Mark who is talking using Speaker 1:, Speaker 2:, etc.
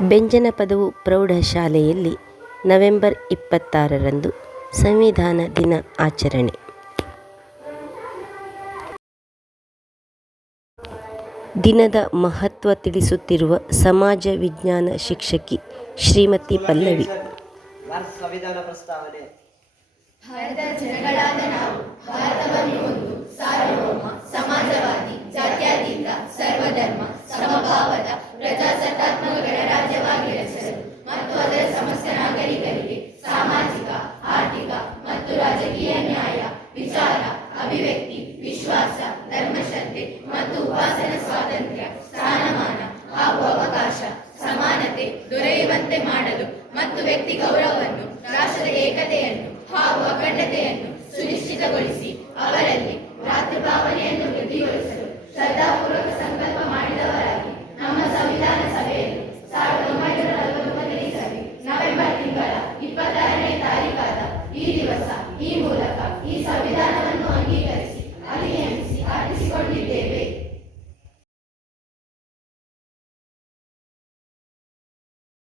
Speaker 1: ಬೆಂಜನಪದವು ಪ್ರೌಢಶಾಲೆಯಲ್ಲಿ ನವೆಂಬರ್ ಇಪ್ಪತ್ತಾರರಂದು ಸಂವಿಧಾನ ದಿನ ಆಚರಣೆ. ದಿನದ ಮಹತ್ವ ತಿಳಿಸುತ್ತಿರುವ ಸಮಾಜ ವಿಜ್ಞಾನ ಶಿಕ್ಷಕಿ ಶ್ರೀಮತಿ ಪಲ್ಲವಿ.
Speaker 2: ಪ್ರಸ್ತಾವನೆ
Speaker 3: ಜನಗಳಾದ ನಾವು, ಭಾರತವನ್ನು ಒಂದು ಸಾರ್ವಭೌಮ, ಸಮಾಜವಾದಿ, ಜಾತ್ಯತೀತ, ಸರ್ವಧರ್ಮ, ಸಮಭಾವದ ಪ್ರಜಾಸತ್ತಾತ್ಮಕ ಗಣರಾಜ್ಯವಾಗಿ ಅಭಿವ್ಯಕ್ತಿ, ವಿಶ್ವಾಸ ಧರ್ಮಶ್ರದ್ಧೆ ಮತ್ತು ಉಪಾಸನ ಸ್ವಾತಂತ್ರ್ಯ, ಸ್ಥಾನಮಾನ ಹಾಗೂ ಅವಕಾಶ, ಸಮಾನತೆ ದೊರೆಯುವಂತೆ ಮಾಡಲು ಮತ್ತು ವ್ಯಕ್ತಿ ಗೌರವವನ್ನು, ರಾಷ್ಟ್ರದ ಏಕತೆಯನ್ನು ಹಾಗೂ ಅಖಂಡತೆಯನ್ನು ಸುನಿಶ್ಚಿತಗೊಳಿಸಿ ಅವರಲ್ಲಿ ಭಾವನೆಯನ್ನು ವೃದ್ಧಿಗೊಳಿಸಲು ಶ್ರದ್ಧಾಪೂರ್ವಕ ಸಂಕಲ್ಪ ಮಾಡಿದವರಾಗಿ ನಮ್ಮ ಸಂವಿಧಾನ ಸಭೆಯಲ್ಲಿ ಸಾವಿರದ ಒಂಬೈನೂರ ನಲವತ್ತೊಂಬತ್ತನೇ ಸಭೆ ನವೆಂಬರ್ ತಿಂಗಳ ಇಪ್ಪತ್ತಾರನೇ ತಾರೀಕಾದ ಈ ದಿವಸ ಈ ಮೂಲಕ ಈ ಸಂವಿಧಾನ